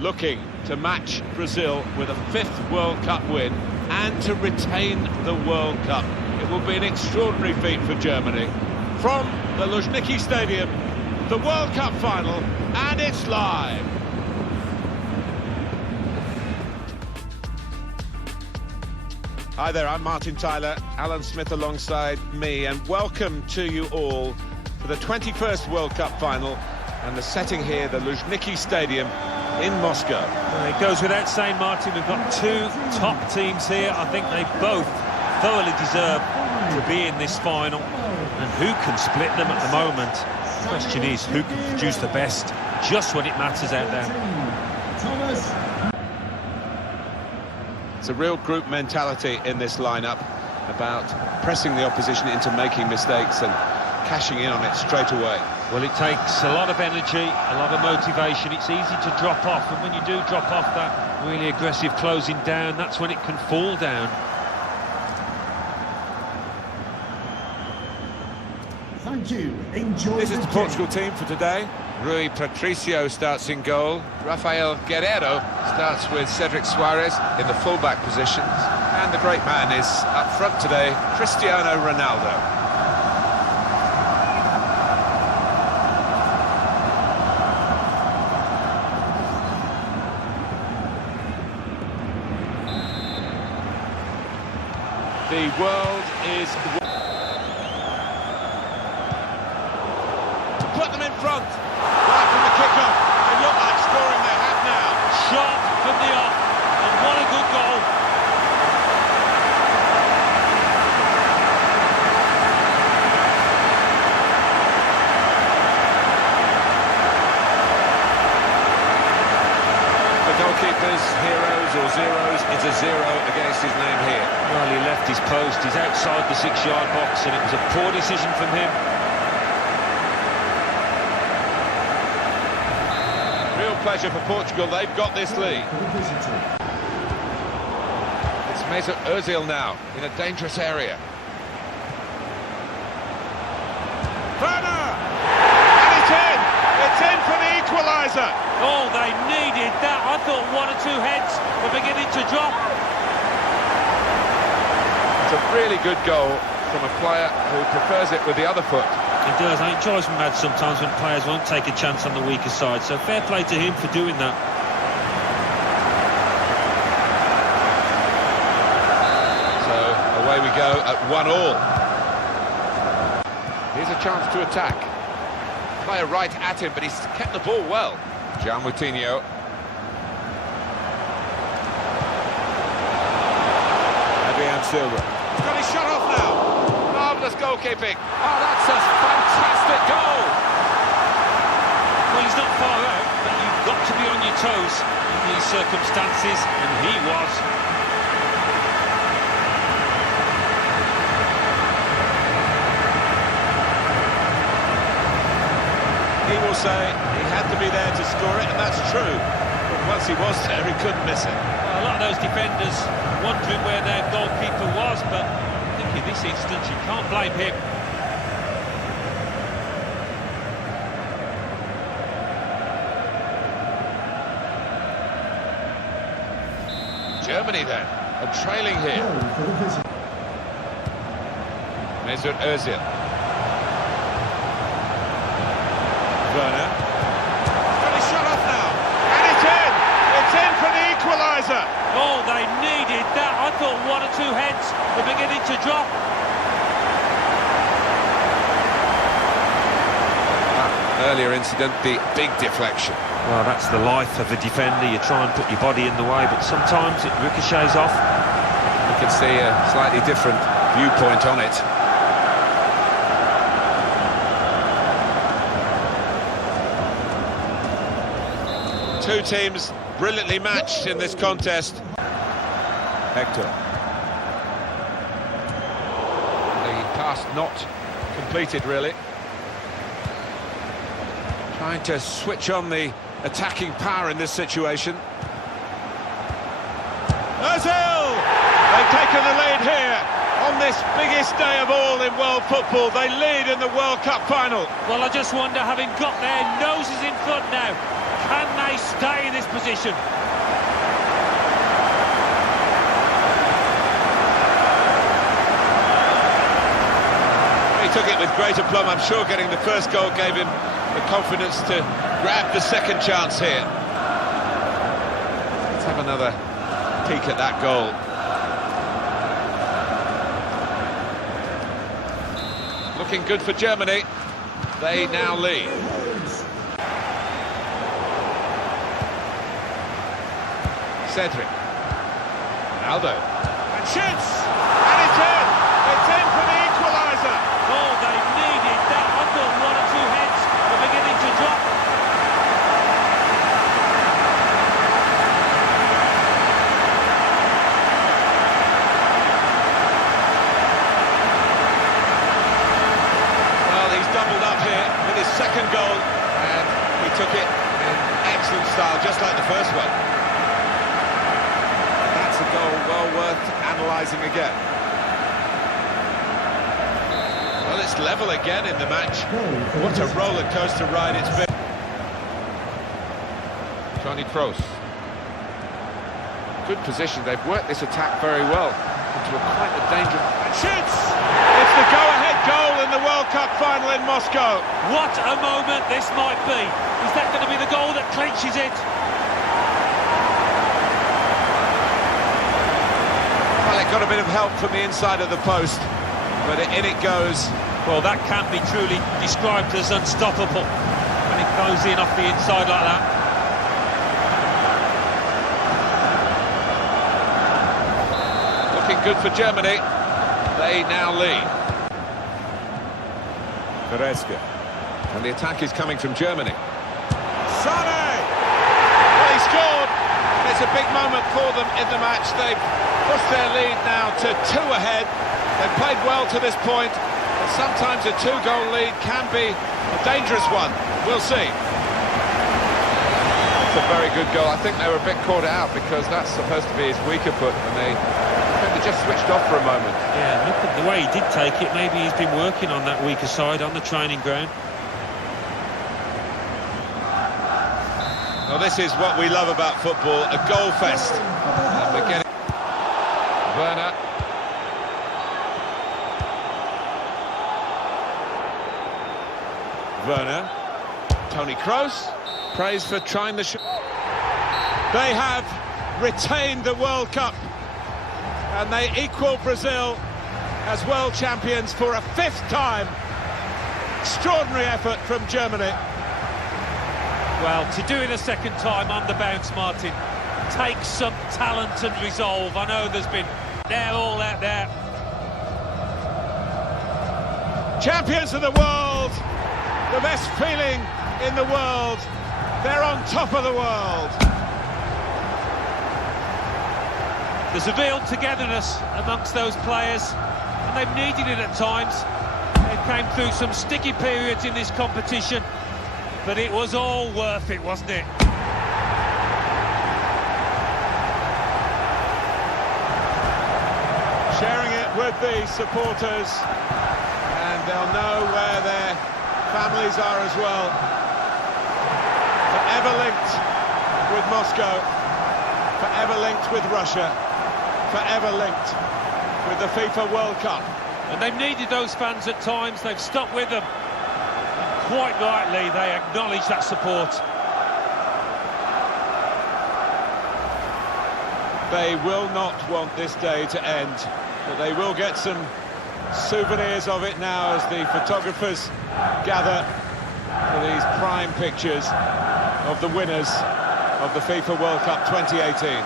looking to match Brazil with a 5th World Cup win and to retain the World Cup. It will be an extraordinary feat for Germany. From the Luzhniki Stadium, the World Cup final, and it's live. Hi there, I'm Martin Tyler, Alan Smith alongside me, and welcome to you all for the 21st World Cup final, and the setting here, the Luzhniki Stadium in Moscow. It goes without saying, Martin, we've got two top teams here. I think they both thoroughly deserve to be in this final, and who can split them at the moment? The question is, who can produce the best just when it matters out there? It's a real group mentality in this lineup about pressing the opposition into making mistakes and cashing in on it straight away. Well, it takes a lot of energy, a lot of motivation. It's easy to drop off, and when you do drop off that really aggressive closing down, that's when it can fall down. Thank you. Enjoy. This is the Portugal team for today. Rui Patricio starts in goal. Rafael Guerreiro starts with Cedric Suarez in the fullback positions. And the great man is up front today, Cristiano Ronaldo. The world is... to put them in front. Right from the kick-off. They look like scoring, they have now. Shot from the off, and what a good goal. The goalkeeper's heroes or zeros, it's a 0 against his name here. Well, he left his post, he's outside the 6-yard box, and it was a poor decision from him. Real pleasure for Portugal, they've got this lead. It's Mesut Ozil now, in a dangerous area. Werner! And it's in! It's in for the equaliser! Oh, they needed that. I thought one or two heads were beginning to drop. It's a really good goal from a player who prefers it with the other foot. It does. It drives me mad sometimes when players won't take a chance on the weaker side. So fair play to him for doing that. So away we go at 1-1. Here's a chance to attack. Player right at him, but he's kept the ball well. João Moutinho. Adrian Silva. He's got his shot off now. Marvellous goalkeeping. Oh, that's a fantastic goal. Well, he's not far out, but you've got to be on your toes in these circumstances, and he was. He will say he had to be there to score it, and that's true. But once he was there, he couldn't miss it. Well, a lot of those defenders wondering where their goalkeeper was, but I think in this instance you can't blame him. Germany then, are trailing here. Mesut Ozil. Werner. Got his shot off now, and it's in! It's in for the equaliser! Oh, they needed that. I thought one or two heads were beginning to drop. That earlier incident, the big deflection. Well, that's the life of a defender. You try and put your body in the way, but sometimes it ricochets off. You can see a slightly different viewpoint on it. Two teams brilliantly matched in this contest. Hector. The pass not completed, really. Trying to switch on the attacking power in this situation. Ozil! They've taken the lead here on this biggest day of all in world football. They lead in the World Cup final. Well, I just wonder, having got their noses in front now, Can they stay in this position? He took it with great aplomb. I'm sure getting the first goal gave him the confidence to grab the second chance here. Let's have another peek at that goal. Looking good for Germany. They now lead. Cedric. Aldo. And shoots! And it's in! It's in for the equaliser! Oh, they needed that. I thought one or two heads were beginning to drop. Well, he's doubled up here with his second goal, and he took it in excellent style, just like the first one. That's a goal well worth analysing again. Well, it's level again in the match. What a roller coaster ride it's been. Toni Kroos. Good position. They've worked this attack very well into quite a dangerous. And shoots! It's the go-ahead goal in the World Cup final in Moscow. What a moment this might be. Is that going to be the goal that clinches it? Well, it got a bit of help from the inside of the post, but in it goes. Well, that can be truly described as unstoppable when it goes in off the inside like that. Looking good for Germany. They now lead. Goretzka. And the attack is coming from Germany. Sane! Well, he scored. It's a big moment for them in the match. They've pushed their lead now to 2 ahead. They've played well to this point, but sometimes a 2-goal lead can be a dangerous one. We'll see. It's a very good goal. I think they were a bit caught out because that's supposed to be his weaker foot, and they just switched off for a moment. Yeah, look at the way he did take it. Maybe he's been working on that weaker side on the training ground. Well, this is what we love about football, a goal fest. And we're getting... Werner. Werner. Toni Kroos. Praise for trying the shot. They have retained the World Cup, and they equal Brazil as world champions for a 5th time. Extraordinary effort from Germany. Well, to do it a second time on the bounce, Martin, takes some talent and resolve. I know there's been all out there. Champions of the world, the best feeling in the world. They're on top of the world. There's a real togetherness amongst those players, and they've needed it at times. They came through some sticky periods in this competition, but it was all worth it, wasn't it? Sharing it with the supporters, and they'll know where their families are as well. Forever linked with Moscow, forever linked with Russia, forever linked with the FIFA World Cup. And they've needed those fans at times. They've stuck with them. And quite rightly, they acknowledge that support. They will not want this day to end, but they will get some souvenirs of it now as the photographers gather for these prime pictures of the winners of the FIFA World Cup 2018.